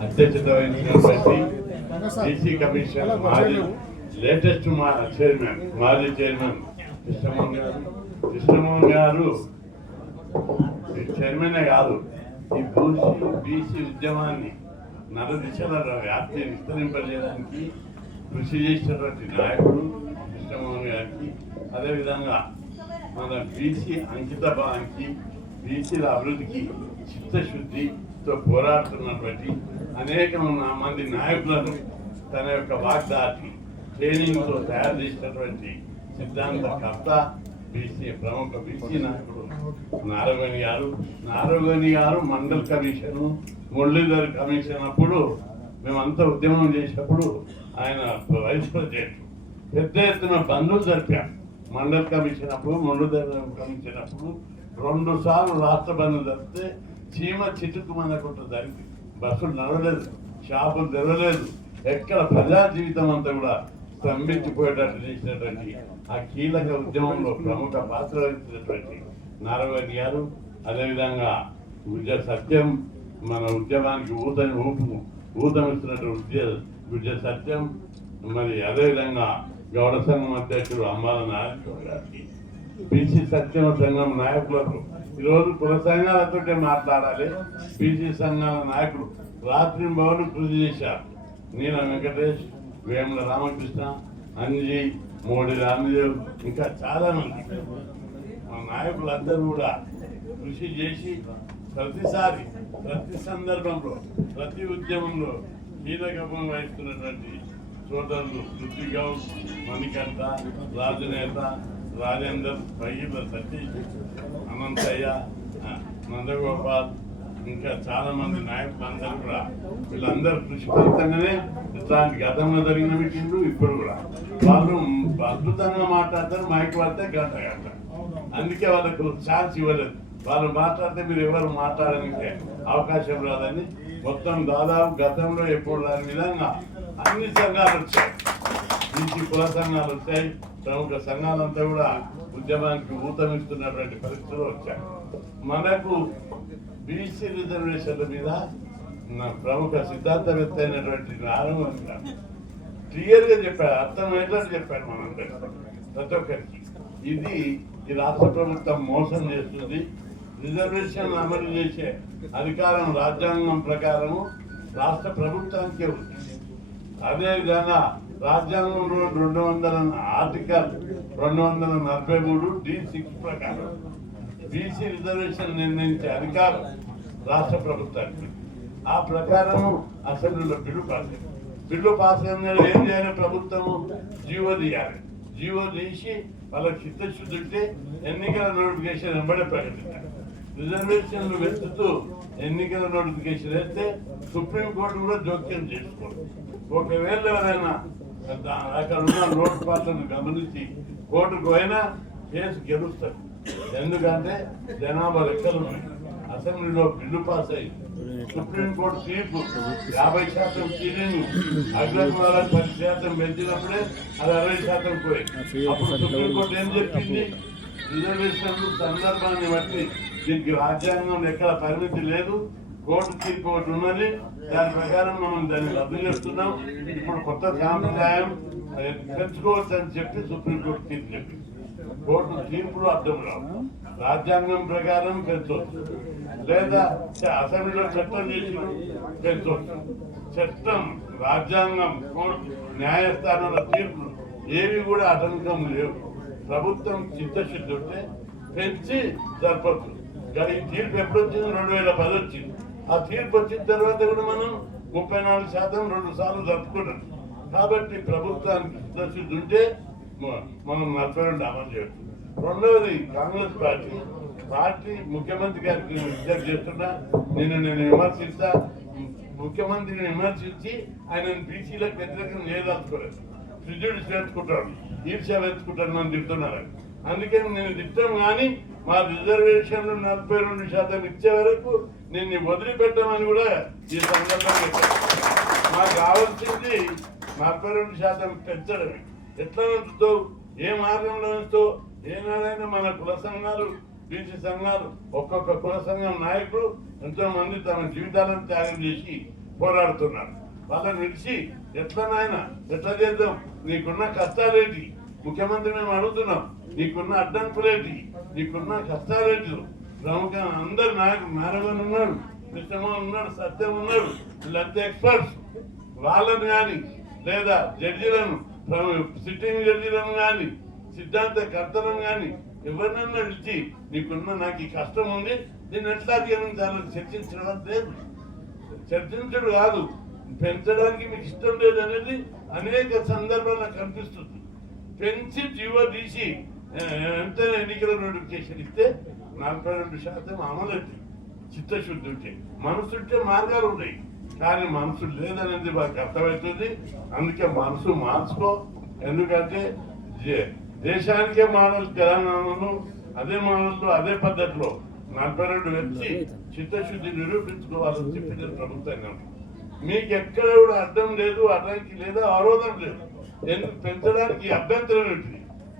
అధ్యక్షత BC commission మాజీ latest మా చైర్మన్ మాజీ చైర్మన్ కృష్ణమోహన్ గారు. కృష్ణమోహన్ గారు చైర్మనే కాదు ఈ బూసీ బీసీ ఉద్యమాన్ని నర దిశల వ్యాప్తి విస్తరింపజేయడానికి కృషి చేసినటువంటి నాయకుడు కృష్ణమోహన్ గారికి అదేవిధంగా మన బీసీ అంకిత భావానికి బీసీల అభివృద్ధికి చిత్తశుద్ధితో పోరాడుతున్నటువంటి అనేక మంది నాయకులను తన యొక్క వాగ్దాటి ట్రైనింగ్తో తయారు చేసినటువంటి సిద్ధాంతకర్త బీసీ ప్రముఖ బీసీ నాయకుడు నారవేణి గారు. నారవేణి గారు మండల్ కమిషన్ మురళీధర్ కమిషన్ అప్పుడు మేమంతా ఉద్యమం చేసినప్పుడు ఆయన వైస్ ప్రెసిడెంట్. పెద్ద ఎత్తున బంధువులు జరిపాం. మండల్ కమిషన్ అప్పుడు మురళీధర్ కమిషన్ అప్పుడు రెండు సార్లు రాష్ట్ర బంధువులు జరిపితే చీమ చిటుకు మనకుంటూ జరిగింది బస్సులు నడవలేదు షాపులు తెరవలేదు ఎక్కడ ప్రజా జీవితం అంతా కూడా స్తంభించిపోయేటట్టు చేసినటువంటి ఆ కీలక ఉద్యమంలో ప్రముఖ పాత్ర వహించినటువంటి నారాయణ గారు అదేవిధంగా విద్య సత్యం మన ఉద్యమానికి ఊతని ఊపు ఊతమిస్తున్నటువంటి విద్య విద్య సత్యం మరి అదేవిధంగా గౌడ సంఘం అధ్యక్షుడు అంబాల నారాయణ గారికి బీసీ సత్యం సంఘం నాయకులకు ఈరోజు కుల సంఘాలతో మాట్లాడాలి. పీసీ సంఘాల నాయకులు రాత్రి భవన్ కృషి చేశారు. నీల వెంకటేష్ వేముల రామకృష్ణ అంజీ మోడి రామదేవ్ ఇంకా చాలా మంది. మా నాయకులందరూ కూడా కృషి చేసి ప్రతిసారి ప్రతి సందర్భంలో ప్రతి ఉద్యమంలో కీలకం వహిస్తున్నటువంటి సోదరులు పృథ్వీ గౌడ్ మణికంఠ రాజనేత రాజేందర్ పయ్యల సతీష్ హనుమంతయ్య నందగోపాల్ ఇంకా చాలా మంది నాయకులు అందరూ కూడా వీళ్ళందరూ కృషి ఫలితంగానే ఇట్లాంటి గతంలో జరిగిన మీటింగ్లు ఇప్పుడు కూడా. వాళ్ళు అద్భుతంగా మాట్లాడతారు మైక్ పడితే గంట గంట. అందుకే వాళ్ళకు ఛాన్స్ ఇవ్వలేదు. వాళ్ళు మాట్లాడితే మీరు ఎవరు మాట్లాడడానికి అవకాశం రాదని. మొత్తం దాదాపు గతంలో ఎప్పుడు రాని విధంగా అన్ని సంఘాలు వచ్చాయి. బీసీ కుల సంఘాలు వచ్చాయి ప్రముఖ సంఘాలంతా కూడా ఉద్యమానికి ఊతమిస్తున్నటువంటి పరిస్థితులు వచ్చాయి మనకు బీసీ రిజర్వేషన్ల మీద ప్రముఖ సిద్ధాంతవేత్త అయినటువంటి నారాయణ క్లియర్గా క్లియర్గా చెప్పాడు అర్థమయ్యేటట్టు చెప్పాడు మనందరికీ ప్రతి ఒక్కరికి. ఇది ఈ రాష్ట్ర ప్రభుత్వం మోసం చేస్తుంది. రిజర్వేషన్ అమలు చేసే అధికారం రాజ్యాంగం ప్రకారము రాష్ట్ర ప్రభుత్వానికే ఉంది. అదేవిధంగా రాజ్యాంగంలో రెండు వందల ఆర్టికల్ రెండు వందల నలభై మూడు డి సిక్స్ ప్రకారం బీసీ రిజర్వేషన్ నిర్ణయించే అధికారం రాష్ట్ర ప్రభుత్వానికి. ఆ ప్రకారం అసెంబ్లీలో బిల్లు పాస్ అయింది. బిల్లు పాస్ అయిన ఏం చేయాలి ప్రభుత్వము? జీవో తీయాలి. జీవో తీసి వాళ్ళకి చిత్తశుద్ధి ఉంటే ఎన్నికల నోటిఫికేషన్ వెంబడే ప్రకటించాలి. రిజర్వేషన్లు వెతుతూ ఎన్నికల నోటిఫికేషన్ వేస్తే సుప్రీంకోర్టు కూడా జోక్యం చేసుకోండి ఒకవేళ ఎవరైనా అక్కడ ఉన్న లోటుపాట్లను గమనించి కోర్టుకు పోయినా కేసు గెలుస్తారు ఎందుకంటే జనాభా లెక్కలు అసెంబ్లీలో బిల్లు పాస్ అయ్యింది సుప్రీంకోర్టు తీర్పు యాభై శాతం సీలింగ్ అగ్రకులాలకు పది శాతం పెంచినప్పుడే అది అరవై శాతం పోయింది. అప్పుడు సుప్రీంకోర్టు ఏం చెప్పింది? రిజర్వేషన్లు సందర్భాన్ని బట్టి దీనికి రాజ్యాంగం ఎక్కడ పరిమితి లేదు. కోర్టు తీర్పు ఒకటి ఉన్నది. దాని ప్రకారం మనం దాన్ని రద్దు చేస్తున్నాం. ఇప్పుడు కొత్త సాంప్రదాయం పెంచుకోవచ్చు తెచ్చుకోవచ్చు అని చెప్పి సుప్రీంకోర్టు తీర్పు చెప్పింది. కోర్టు తీర్పులు అర్థం రావు. రాజ్యాంగం ప్రకారం పెంచవచ్చు లేదా అసెంబ్లీలో చట్టం చేసి పెంచవచ్చు చట్టం రాజ్యాంగం కోర్టు న్యాయస్థానాల తీర్పులు ఏవి కూడా ఆటంకం లేవు. ప్రభుత్వం చిత్తశుద్ధి ఉంటే పెంచి జరపచ్చు. కానీ తీర్పు ఎప్పుడు వచ్చింది రెండు వేల పది వచ్చింది. ఆ తీర్పు వచ్చిన తర్వాత కూడా మనం ముప్పై నాలుగు శాతం రెండు సార్లు తప్పుకున్నాం. కాబట్టి ప్రభుత్వానికి చిత్తశుద్ధి ఉంటే మనం నలభై రెండు అమలు చేయొచ్చు. రెండవది కాంగ్రెస్ పార్టీ. పార్టీ ముఖ్యమంత్రి గారికి విజ్ఞప్తి చేస్తున్నా. నేను నేను విమర్శిస్తా. ముఖ్యమంత్రిని విమర్శించి ఆయన బీసీలకు వ్యతిరేకం చేయదలుచుకోలేదు సుజుడు చేర్చుకుంటాడు ఈర్ష్య వేసుకుంటాను మనం తిడుతున్నారు అందుకని నేను తిట్టాం కానీ మా రిజర్వేషన్లు నలభై రెండు శాతం ఇచ్చే వరకు నిన్ను వదిలిపెట్టమని కూడా ఈ సందర్భంగా చెప్పాను. మాకు కావాల్సింది నలభై రెండు శాతం పెంచడమే ఎట్లా ఉంచుతావు ఏ మార్గంలో ఉంచుతావు ఏనాడైనా మన కుల సంఘాలు బీసీ సంఘాలు ఒక్కొక్క కుల సంఘం నాయకులు ఎంతో మంది తమ జీవితాలను త్యాగం చేసి పోరాడుతున్నారు. వాళ్ళని విడిచి ఎట్లా నాయన ఎట్లా చేద్దాం? నీకున్న కష్టాలేంటి? ముఖ్యమంత్రి మేము అడుగుతున్నాం. నీకున్న అడ్డంకులేంటి? నీకున్న కష్టాలేంటి ప్రముఖ అందరు నాకు నారాయణ ఉన్నాడు కృష్ణమోహన్ ఉన్నాడు సత్యం ఉన్నాడు వీళ్ళంతా ఎక్స్పర్ట్స్. వాళ్ళని కానీ లేదా జడ్జీలను సిట్టింగ్ జడ్జీలను కానీ సిద్ధాంత కర్తలను కానీ ఎవరినన్నా పిలిచి నీకున్న నాకు ఈ కష్టం ఉంది దీన్ని ఎట్లా అధిగమించాలని చర్చించడం లేదు. చర్చించడు కాదు పెంచడానికి మీకు ఇష్టం లేదు అనేది అనేక సందర్భాల్లో కనిపిస్తుంది పెంచి జీవో తీసి వెంటనే ఎన్నికల నోటిఫికేషన్ ఇస్తే నలభై రెండు శాతం అమలవుతుంది చిత్తశుద్ధి ఉంటే మనసుంటే మార్గాలు ఉన్నాయి కానీ మనసు లేదనేది మాకు అర్థమవుతుంది. అందుకే మనసు మార్చుకో. ఎందుకంటే దేశానికే మోడల్ తెలంగాణను అదే మోడల్లో అదే పద్ధతిలో నలభై రెండు వచ్చి చిత్తశుద్ధి నిరూపించుకోవాలని చెప్పింది ప్రభుత్వం. మీకు ఎక్కడ కూడా అర్థం లేదు అడ్డంకి లేదా అవరోధం లేదు. ఎందుకు పెంచడానికి అభ్యంతరం ఏంటి?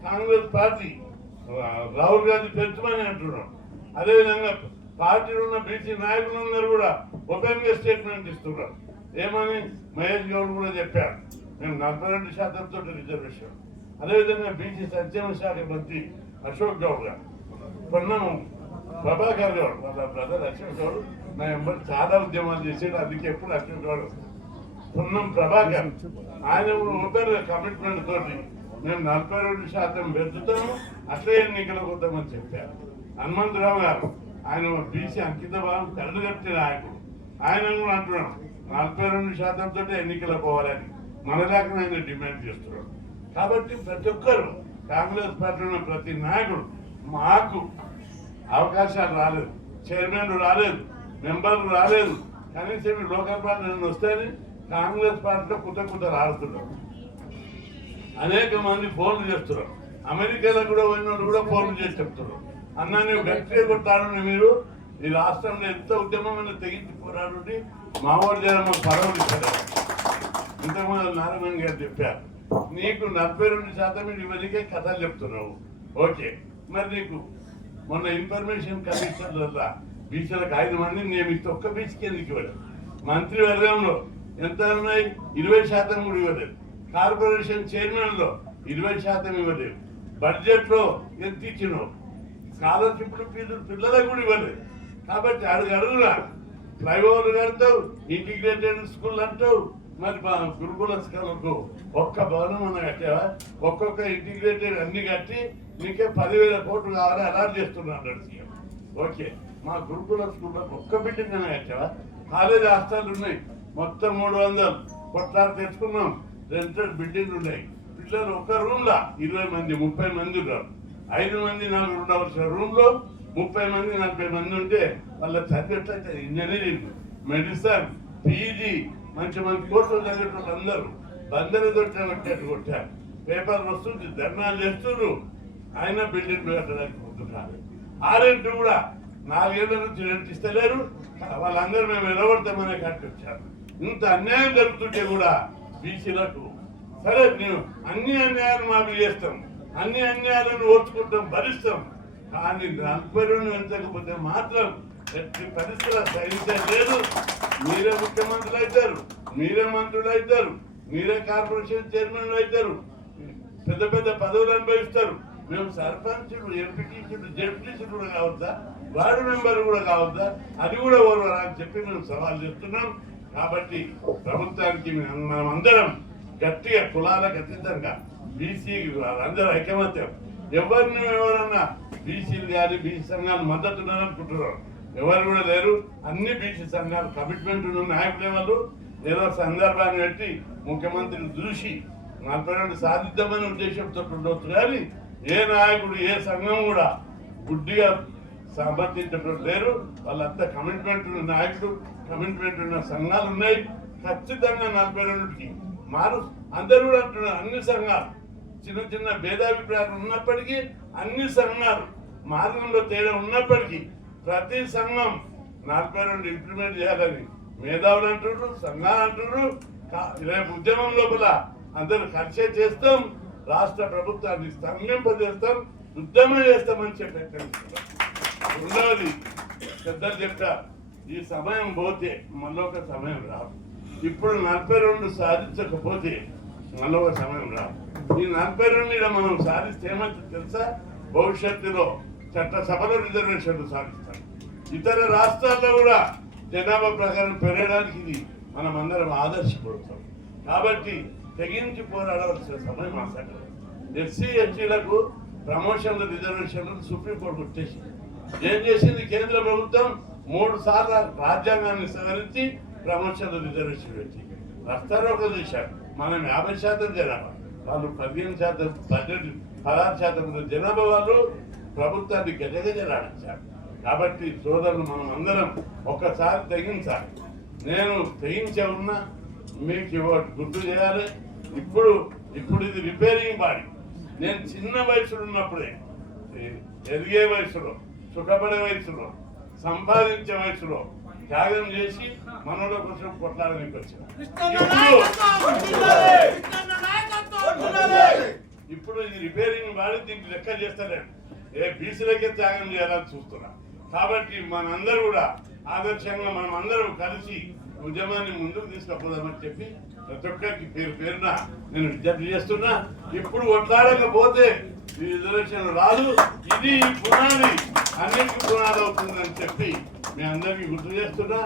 కాంగ్రెస్ పార్టీ రాహుల్ గాంధీ పెంచమని అంటున్నాం. అదేవిధంగా పార్టీలో ఉన్న బీసీ నాయకులందరూ కూడా ఓపెన్గా స్టేట్మెంట్ ఇస్తున్నారు. ఏమని మహేష్ గౌడ్ కూడా చెప్పారు మేము నలభై రెండు శాతంతో రిజర్వేషన్. అదేవిధంగా బీసీ సంక్షేమ శాఖ మంత్రి అశోక్ గౌడ్ గారు. పొన్నం ప్రభాకర్ గౌడ్ వాళ్ళ బ్రదర్ అశోక్ గౌడ్ నా ఎంబడి చాలా ఉద్యమాలు చేసాడు అందుకే ఎప్పుడు అశోక్ గౌడ్ పొన్నం ప్రభాకర్ ఆయన ఓపెన్ కమిట్మెంట్ తోటి నేను నలభై రెండు శాతం పెంచుతాను అట్లే ఎన్నికలు కొద్దామని చెప్పారు. హనుమంతరావు గారు ఆయన బీసీ అంకిత భావం కళ్ళు కట్టిన నాయకుడు. ఆయన కూడా అంటున్నాడు నలభై రెండు శాతంతో ఎన్నికలు పోవాలని. మన దాకా ఆయన డిమాండ్ చేస్తున్నాడు. కాబట్టి ప్రతి ఒక్కరు కాంగ్రెస్ పార్టీలో ప్రతి నాయకుడు మాకు అవకాశాలు రాలేదు. చైర్మన్ రాలేదు మెంబర్లు రాలేదు. కనీసం లోకల్ పార్టీ నుండి వస్తేనే కాంగ్రెస్ పార్టీలో కుత కుత రాడుతున్నారు అనేక మంది ఫోన్లు చేస్తున్నారు. అమెరికాలో కూడా పోయిన వాళ్ళు కూడా ఫోన్లు చేసి చెప్తున్నారు. అన్న నేను గట్టిగా కొట్టాలని మీరు ఈ రాష్ట్రంలో ఎంత ఉద్యమమైన తెగించి పోరాడు మా వాడు జరమ పడవలు ఇచ్చారు ఇంతకుముందు నారాయణ గారు చెప్పారు నీకు నలభై రెండు శాతం ఇవరికే కథలు చెప్తున్నావు. ఓకే మరి నీకు మొన్న ఇన్ఫర్మేషన్ కమిషన్ వల్ల బీసీలకు ఐదు మందిని నియమిస్తే ఒక్క బీసీకి ఎందుకు ఇవ్వలేదు? మంత్రివర్గంలో ఎంత ఉన్నాయి? ఇరవై శాతం కూడా ఇవ్వలేదు. కార్పొరేషన్ చైర్మన్లో ఇరవై శాతం ఇవ్వలేదు. బడ్జెట్లో ఎంత ఇచ్చినావు స్కాలర్షిప్లు ఫీజులు పిల్లలకు కూడా ఇవ్వలేదు. కాబట్టి అడుగు అడుగునా. ఫ్లైఓవర్ కడతావు ఇంటిగ్రేటెడ్ స్కూల్ అంటావు. మరి మా గురుకుల స్కూల్కు ఒక్క భవనం అన్న కట్టావా? ఒక్కొక్క ఇంటిగ్రేటెడ్ అన్ని కట్టి నీకే పదివేల కోట్లు కావాలని అలాట్ చేస్తున్నాడు సీఎం. ఓకే. మా గురుకుల స్కూల్లో ఒక్క బిల్డింగ్ అన్న కట్టావా? కాలేజీ హాస్టల్ ఉన్నాయి. మొత్తం మూడు వందలు. కొట్లాడు తెచ్చుకున్నాం. రెంటెడ్ బిల్డింగ్లు ఉన్నాయి. పిల్లలు ఒక రూమ్ లా ఇరవై మంది ముప్పై మంది ఉన్నారు. ఐదు మంది నలుగురు ఉండవలసిన రూమ్లో ముప్పై మంది నలభై మంది ఉంటే వాళ్ళ చదివేట్లయితే ఇంజనీరింగ్ మెడిసిన్ పీజీ మంచి మంచి కోర్సులు చదివేటప్పుడు అందరూ బందరు దొరికినట్టు కొట్టారు. పేపర్ వస్తుంది ధర్నాలు చేస్తున్నారు. ఆయన బిల్డింగ్ కట్టడానికి ఆ రెంట్ కూడా నాలుగేళ్ళ నుంచి రెంట్ ఇస్తలేరు. వాళ్ళందరూ మేము నిలబడతామనే కట్టొచ్చారు ఇంత అన్యాయం జరుగుతుంటే కూడా బీసీలకు సరే నేను అన్ని అన్యాయాలు మాకు చేస్తాం. అన్ని అన్యాయాలను ఓర్చుకుంటాం భరిస్తాం. కానీ నలభై ఎంచకపోతే పెంచకపోతే మాత్రం ఎట్టి పరిస్థితుల సహించలేదు మీరే ముఖ్యమంత్రులు అవుతారు. మీరే మంత్రులు అవుతారు. మీరే కార్పొరేషన్ చైర్మన్లు అవుతారు. పెద్ద పెద్ద పదవులు అనుభవిస్తారు. మేము సర్పంచులు ఎంపీటీసీలు జడ్పీటీసీలు కూడా కావద్దా? వార్డు మెంబర్ కూడా కావద్దా? అది కూడా ఓర్వరా అని చెప్పి మేము సవాల్ చేస్తున్నాం. కాబట్టి ప్రభుత్వానికి మనం అందరం గట్టిగా కులాలకు అతీతంగా బీసీ అందరూ ఐకమత్యం. ఎవరిని ఎవరన్నా బీసీలు కానీ బీసీ సంఘాలు మద్దతు ఉన్నారనుకుంటున్నారు ఎవరు కూడా లేరు. అన్ని బీసీ సంఘాలు కమిట్మెంట్ ఉన్న నాయకులే వాళ్ళు. ఏదో సందర్భాన్ని పెట్టి ముఖ్యమంత్రిని చూసి నలభై రెండు సాధిద్దామనే ఉద్దేశంతో ఉండవచ్చు కానీ ఏ నాయకుడు ఏ సంఘం కూడా గుడ్డిగా సమర్థించడం లేరు వాళ్ళంతా కమిట్మెంట్ ఉన్న నాయకుడు కమిట్మెంట్ ఉన్న సంఘాలు ఉన్నాయి. ఖచ్చితంగా నలభై రెండుకి మారు. అందరూ కూడా అంటున్నారు అన్ని సంఘాలు. చిన్న చిన్న భేదాభిప్రాయాలు ఉన్నప్పటికీ అన్ని సంఘాలు మార్గంలో తేడా ఉన్నప్పటికీ ప్రతి సంఘం నలభై రెండు ఇంప్లిమెంట్ చేయాలని మేధావులు అంటున్నారు సంఘాలు అంటున్నారు. రేపు ఉద్యమం లోపల అందరూ ఖర్చే చేస్తాం. రాష్ట్ర ప్రభుత్వాన్ని స్తంభింపజేస్తాం. ఉద్యమం చేస్తామని చెప్పి రెండవది పెద్దలు చెప్తా ఈ సమయం పోతే మళ్ళొక సమయం రాదు. ఇప్పుడు నలభై రెండు సాధించకపోతే మళ్ళొక సమయం రాదు. ఈ నలభై రెండు మనం సాధిస్తే ఏమైతే తెలుసా? భవిష్యత్తులో చట్టసభలో రిజర్వేషన్లు సాధిస్తాం ఇతర రాష్ట్రాల్లో కూడా జనాభా ప్రకారం పెరగడానికి ఇది మనం అందరం ఆదర్శపడతాం. కాబట్టి తెగించి పోరాడవలసిన సమయం ఆసక్తి ఎస్సీ ఎస్టీలకు ప్రమోషన్లు రిజర్వేషన్లు సుప్రీంకోర్టు వచ్చేసింది ఏం చేసింది? కేంద్ర ప్రభుత్వం మూడు సార్లు రాజ్యాంగాన్ని సవరించి ప్రమోషన్ల రిజర్వేషన్ పెట్టి రస్తారోకలు చేశారు. మనం యాభై శాతం జనాభా. వాళ్ళు పదిహేను శాతం పన్నెండు పదహారు శాతం జనాభా వాళ్ళు ప్రభుత్వాన్ని గజగజలాడించారు కాబట్టి సోదరులు మనం అందరం ఒక్కసారి తెగించాలి. నేను తెగించే ఉన్నా మీకు గుర్తు చేయాలి. ఇప్పుడు ఇప్పుడు ఇది రిపేరింగ్ బాడీ నేను చిన్న వయసులో ఉన్నప్పుడే ఎదిగే వయసులో సుఖపడే వయసులో సంపాదించే వయసులో త్యాగం చేసి మనోళ్ళ కోసం కొట్లాడడానికి ఇప్పుడు ఇప్పుడు ఇది రిపేరింగ్ వాడి దీనికి లెక్క చేస్తలేడు. ఏ బీసీలకే త్యాగం చేయాలని చూస్తున్నా. కాబట్టి మనందరూ కూడా ఆదర్శంగా మనం అందరం కలిసి ఉద్యమాన్ని ముందుకు తీసుకుపోదామని చెప్పి ప్రతి ఒక్కరికి పేరు పేరున నేను విజ్ఞప్తి చేస్తున్నా. ఇప్పుడు కొట్లాడకపోతే ఈ రిజర్వేషన్ రాదు. ఇది పునాది. అన్నిటికీ పునాది అవుతుందని చెప్పి మీ అందరికీ గుర్తు చేస్తున్నా.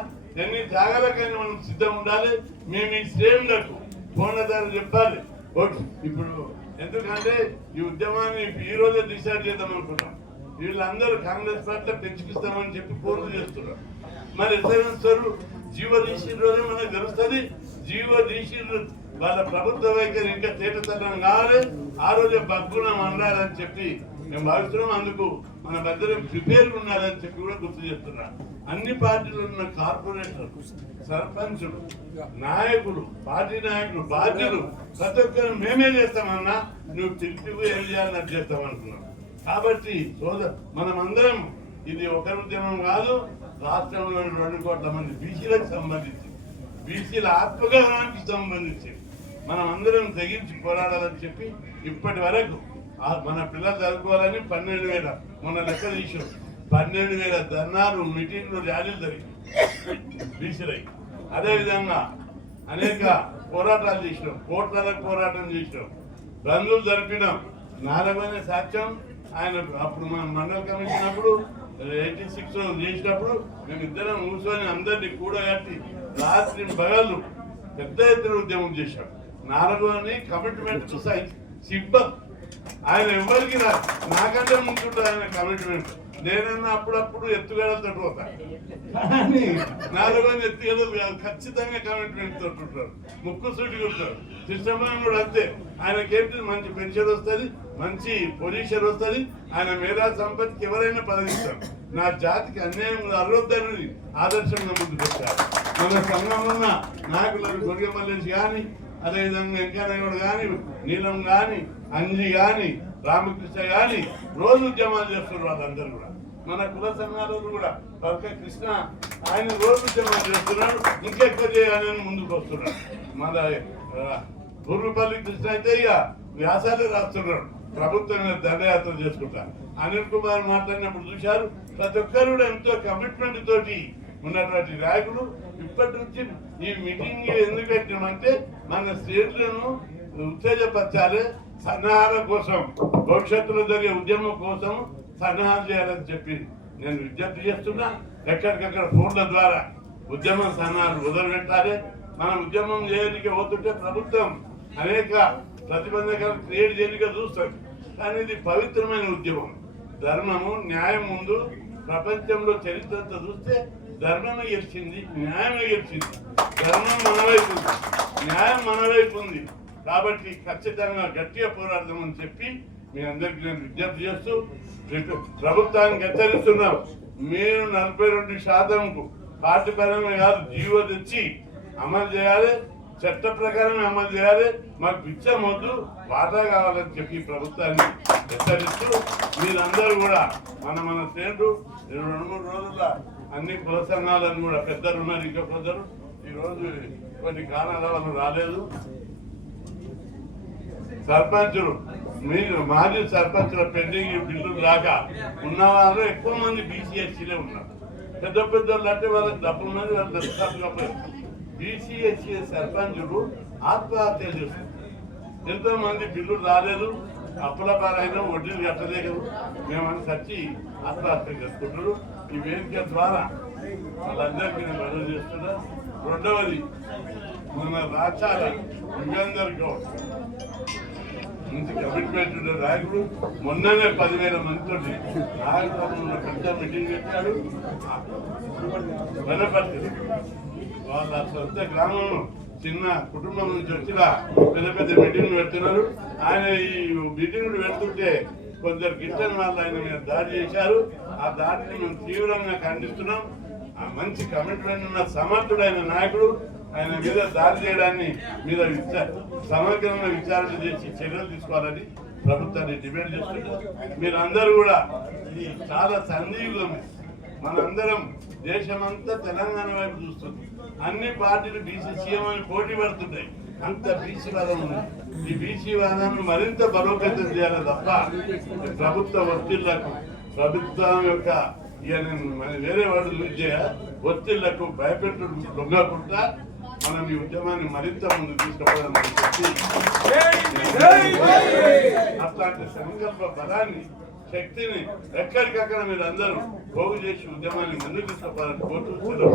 ఎన్ని త్యాగాలకైనా మనం సిద్ధం ఉండాలి. మేము ఈ శ్రేణులకు ఫోన్లదారు చెప్పాలి. ఓకే, ఇప్పుడు ఎందుకంటే ఈ ఉద్యమాన్ని ఈ రోజే డిసైడ్ చేద్దాం అనుకున్నాం. వీళ్ళందరూ కాంగ్రెస్ పార్టీ పెంచుకిస్తామని చెప్పి పూర్తి చేస్తున్నారు. మరి ఎట్లా జీవో తీసిన రోజే మనకు తెలుస్తుంది. జీవో తీసిన వాళ్ళ ప్రభుత్వ వైఖరి ఇంకా తేటతనం కావాలి. ఆ రోజే బగ్గున ఉండాలని చెప్పి మేము భావిస్తున్నాం. అందుకు మన దగ్గర ప్రిపేర్ ఉండాలని చెప్పి కూడా గుర్తు చేస్తున్నా అన్ని పార్టీలు ఉన్న కార్పొరేటర్ సర్పంచులు నాయకులు పార్టీ నాయకులు బాధ్యులు ప్రతి ఒక్కరు మేమే చేస్తామన్నా నువ్వు తిరిగి ఏం చేయాలని చేస్తామనుకున్నాం. కాబట్టి సోదరు మనమందరం ఇది ఒకరి ఉద్యమం కాదు. రాష్ట్రంలోని రెండు కోట్ల మంది బీసీలకు సంబంధించి బీసీల ఆత్మగౌరవానికి సంబంధించి మనం అందరం తెగించి పోరాడాలని చెప్పి ఇప్పటి వరకు మన పిల్లలు చదువుకోవాలని పన్నెండు వేల మొన్న లెక్క తీసాం పన్నెండు వేల ధర్నాలు మీటింగ్లు ర్యాలీలు జరిగాయి. బీసీలై అదేవిధంగా అనేక పోరాటాలు చేసినాం. కోట్లకు పోరాటం చేసినాం. బంధువులు జరిపినాం. నాలుగైన సాక్ష్యం ఆయన అప్పుడు మన మండల కమిషన్ అప్పుడు ఎయిటీ సిక్స్ చేసినప్పుడు మేము ఇద్దరం కూర్చొని అందరినీ కూడగట్టి రాత్రి బగళ్ళు పెద్ద ఎత్తున ఉద్యమం చేశాం. నాలుగోని కమిట్మెంట్ సిబ్బం. ఆయన ఎవరికి రా నాకంటే ముందుంటుంది ఆయన కమిట్మెంట్ నేనన్నా అప్పుడప్పుడు ఎత్తుగడలు తట్టుకోతా. కానీ నాలుగో ఎత్తుగడలు కాదు ఖచ్చితంగా కమిట్మెంట్ తట్టుంటారు ముక్కు సూటిగా ఉంటారు కృష్ణమోహన్ కూడా అంతే. ఆయనకేంటి? మంచి పెన్షన్ వస్తుంది మంచి పొజిషన్ వస్తుంది. ఆయన మేధా సంపత్తికి ఎవరైనా పదవిస్తారు. నా జాతికి అన్యాయం అర్రొద్దని ఆదర్శంగా ముందుకు వచ్చారు మన సంఘం ఉన్న నాయకులకు గొరిగేమల్లేష్ కానీ అదేవిధంగా వెంకయ్యనాయుడు కానీ నీలం కానీ అంజి కానీ రామకృష్ణ కానీ రోజు ఉద్యమాలు చేస్తున్నారు వాళ్ళందరూ కూడా. మన కుల సంఘాలు కూడా వర్క కృష్ణ ఆయన రోజు ఉద్యమాలు చేస్తున్నాడు ఇంకెక్కువ చేయాలని ముందుకు వస్తున్నాడు మన గుర్రుపల్లి కృష్ణ అయితే ఇక వ్యాసాలే రాస్తున్నాడు ప్రభుత్వం దండయాత్ర చేసుకుంటా. అనిల్ కుమార్ మాట్లాడినప్పుడు చూశారు ప్రతి ఒక్కరు కూడా ఎంతో కమిట్మెంట్ తోటి ఉన్నటువంటి నాయకుడు ఇప్పటి నుంచి ఈ మీటింగ్ ఎందుకు పెట్టినామంటే మన స్త్రీలను ఉత్తేజపరచాలి సన్నాహాల కోసం భవిష్యత్తులో జరిగే ఉద్యమం కోసం సన్నాహాలు చేయాలని చెప్పి నేను విజ్ఞప్తి చేస్తున్నా. ఎక్కడికక్కడ ఫోన్ల ద్వారా ఉద్యమం సన్నాహాలు వదిలిపెట్టాలి మనం ఉద్యమం చేయడానికి పోతుంటే ప్రభుత్వం అనేక ప్రతిబంధకాలు క్రియేట్ చేయడానికి చూస్తాం. కానీ ఇది పవిత్రమైన ఉద్యమం. ధర్మము న్యాయం ముందు ప్రపంచంలో చరిత్ర చూస్తే ధర్మమే గెలిచింది న్యాయమే గెలిచింది. ధర్మం మన వైపు ఉంది. న్యాయం మన వైపు ఉంది. కాబట్టి ఖచ్చితంగా గట్టిగా పోరాడదామని చెప్పి మీ అందరికీ నేను విజ్ఞప్తి చేస్తూ రేపు ప్రభుత్వానికి హెచ్చరిస్తున్నాం మీరు నలభై రెండు శాతంకు పార్టీ పరంగా కాదు జీవో తెచ్చి అమలు చేయాలి. చట్ట ప్రకారం అమలు చేయాలి. మాకు పిచ్చం వద్దు వాటా కావాలని చెప్పి ప్రభుత్వాన్ని హెచ్చరిస్తూ మీరందరూ కూడా మన మన శ్రేణులు రెండు మూడు రోజుల అన్ని ప్రోత్సాహాలను కూడా పెద్దలు ఉన్నారు ఇంకా కొందరు ఈరోజు కొన్ని కారణాల వల్ల రాలేదు. సర్పంచులు మీరు మాజీ సర్పంచుల పెండింగ్ బిల్లులు రాక ఉన్నవారు ఎక్కువ మంది బీసీఎస్సీలే ఉన్నారు. పెద్ద పెద్దోళ్ళు అంటే వాళ్ళకి డబ్బులు మంది వాళ్ళు దత్తకపోయారు బీసీఎస్సీ సర్పంచులు ఆత్మహత్య చేస్తారు ఎంతో మంది బిల్లులు రాలేదు అప్పుల పాలైనా వడ్డీలు కట్టలేదు. మేమని సచ్చి ఆత్మహత్య చేసుకుంటారు ఈ వేదిక ద్వారా వాళ్ళందరికీ నేను మనవి చేస్తున్నా. రెండవది మన రాచాల యుగేందర్ గౌడ్ మంచి కమిట్మెంట్ ఉన్న నాయకుడు మొన్ననే పదివేల మందితో నాయకుడు పెద్ద మీటింగ్ పెట్టాడు. వెనపర్తి వాళ్ళ సొంత గ్రామం చిన్న కుటుంబం నుంచి వచ్చిన పెద్ద పెద్ద మీటింగ్లు పెడుతున్నారు. ఆయన ఈ మీటింగ్లు పెడుతుంటే కొందరు గిట్టని వాళ్ళు ఆయన మీద దాడి చేశారు. ఆ దాడిని మేము తీవ్రంగా ఖండిస్తున్నాం. ఆ మంచి కమిట్మెంట్ ఉన్న సమర్థుడైన నాయకుడు ఆయన మీద దాడి చేయడాన్ని మీద విచా- సమగ్రంగా విచారణ చేసి చర్యలు తీసుకోవాలని ప్రభుత్వాన్ని డిమాండ్ చేస్తున్నారు మీరందరూ కూడా ఇది చాలా సందిగ్ధం. మనందరం దేశమంతా తెలంగాణ వైపు చూస్తుంది అన్ని పార్టీలు బీసీ సీఎం అని పోటీ పడుతున్నాయి అంత బీసీ వాదం ఉంది. ఈ బీసీ వాదాన్ని మరింత బలోపేతం చేయాలి తప్ప ప్రభుత్వ ఒత్తిళ్ళకు ప్రభుత్వం యొక్క ఇక మన వేరే వాడు యూజ్ చేయ ఒత్తిళ్ళకు భయపెట్టు దొంగకుండా మనం ఈ ఉద్యమాన్ని మరింత ముందు తీసుకుపోవాలని చెప్పి. అట్లాంటి సంకల్ప బలాన్ని శక్తిని ఎక్కడికక్కడ మీరు అందరూ పోగు చేసి ఉద్యమాన్ని ముందుకు తీసుకుపోవాలని కోరుతూ